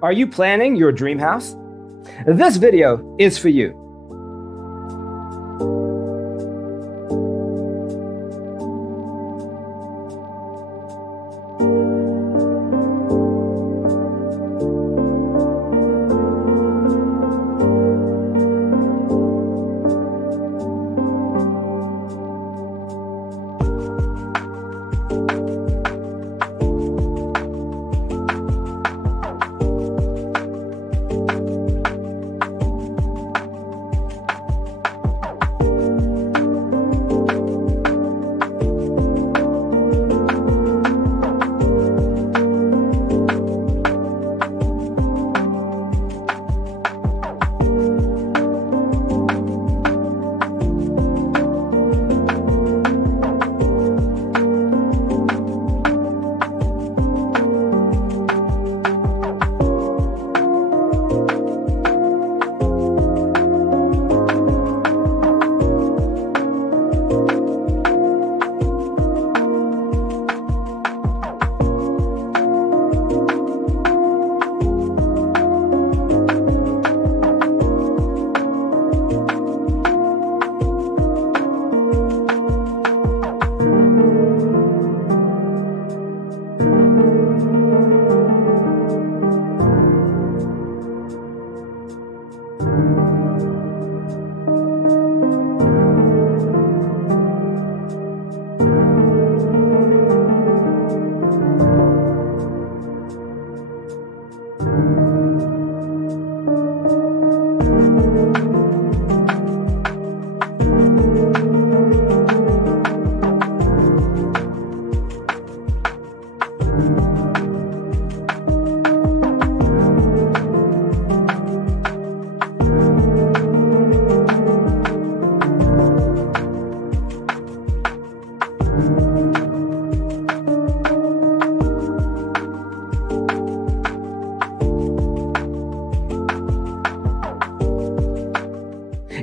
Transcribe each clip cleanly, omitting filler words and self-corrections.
Are you planning your dream house? This video is for you.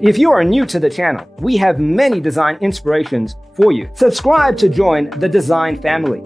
If you are new to the channel, we have many design inspirations for you. Subscribe to join the design family.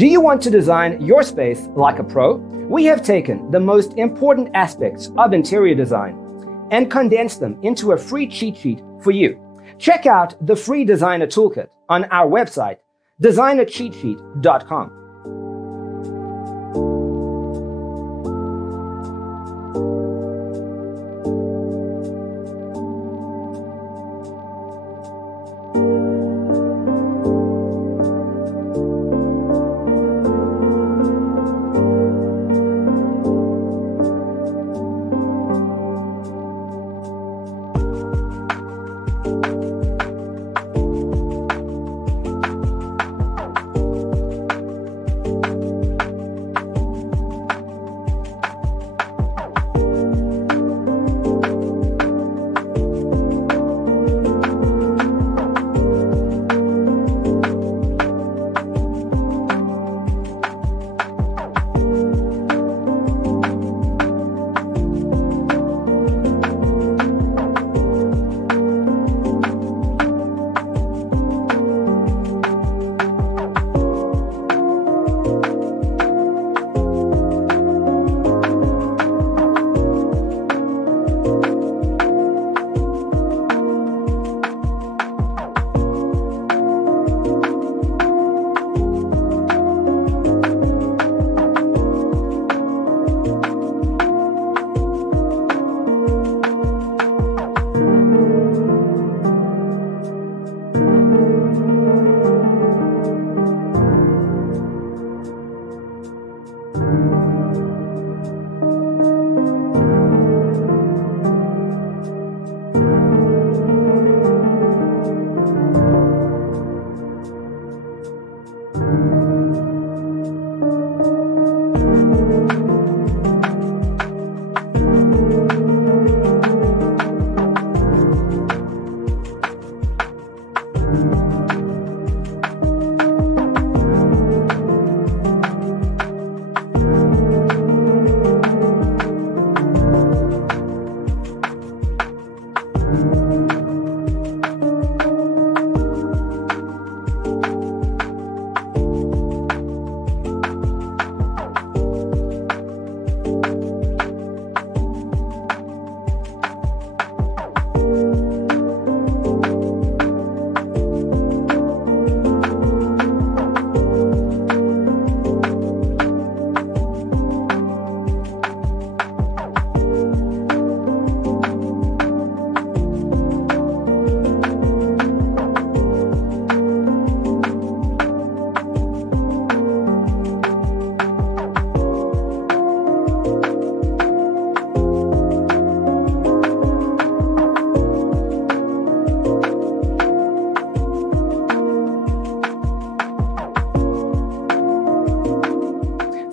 Do you want to design your space like a pro? We have taken the most important aspects of interior design and condensed them into a free cheat sheet for you. Check out the free designer toolkit on our website, designercheatsheet.com.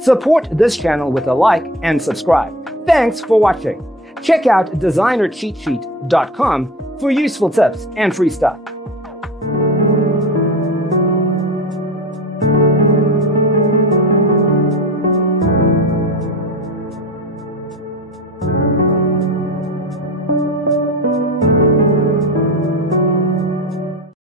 Support this channel with a like and subscribe. Thanks for watching. Check out designercheatsheet.com for useful tips and free stuff.